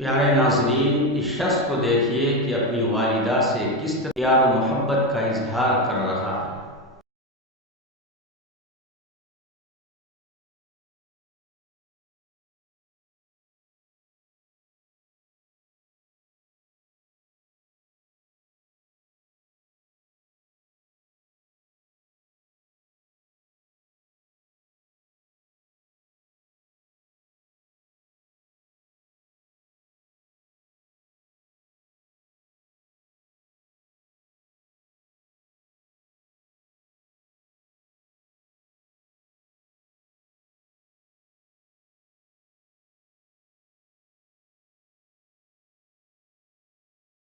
پیارے ناظرین، اس شخص کو دیکھیے کہ اپنی والدہ سے کس طرح پیار و محبت کا اظہار کر رہا ہے۔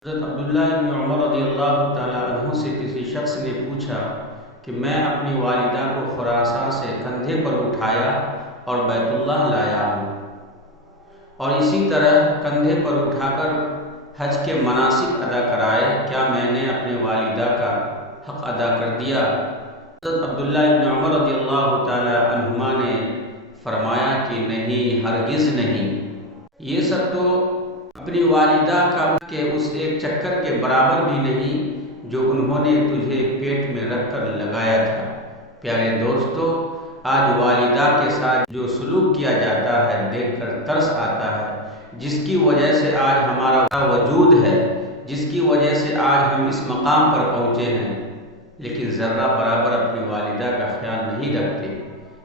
حضرت عبداللہ بن عمر رضی اللہ تعالیٰ عنہ سے کسی شخص نے پوچھا کہ میں اپنی والدہ کو خراسان سے کندھے پر اٹھایا اور بیت اللہ لایا ہوں، اور اسی طرح کندھے پر اٹھا کر حج کے مناسک ادا کرائے، کیا میں نے اپنی والدہ کا حق ادا کر دیا؟ حضرت عبداللہ بن عمر رضی اللہ تعالیٰ عنہما نے فرمایا کہ نہیں، ہرگز نہیں۔ یہ سب تو اپنی والدہ کا کہ اس ایک چکر کے برابر بھی نہیں جو انہوں نے تجھے پیٹ میں رکھ کر لگایا تھا۔ پیارے دوستو، آج والدہ کے ساتھ جو سلوک کیا جاتا ہے دیکھ کر ترس آتا ہے، جس کی وجہ سے آج ہمارا وجود ہے، جس کی وجہ سے آج ہم اس مقام پر پہنچے ہیں، لیکن ذرہ برابر اپنی والدہ کا خیال نہیں رکھتے۔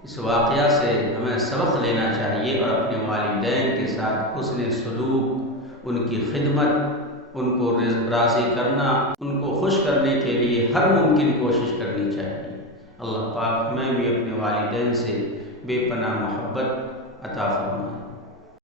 اس واقعہ سے ہمیں سبق لینا چاہیے اور اپنے والدین کے ساتھ حسن سلوک، ان کی خدمت، ان کو راضی کرنا، ان کو خوش کرنے کے لیے ہر ممکن کوشش کرنی چاہیے۔ اللہ پاک ہمیں بھی اپنے والدین سے بے پناہ محبت عطا فرمائے۔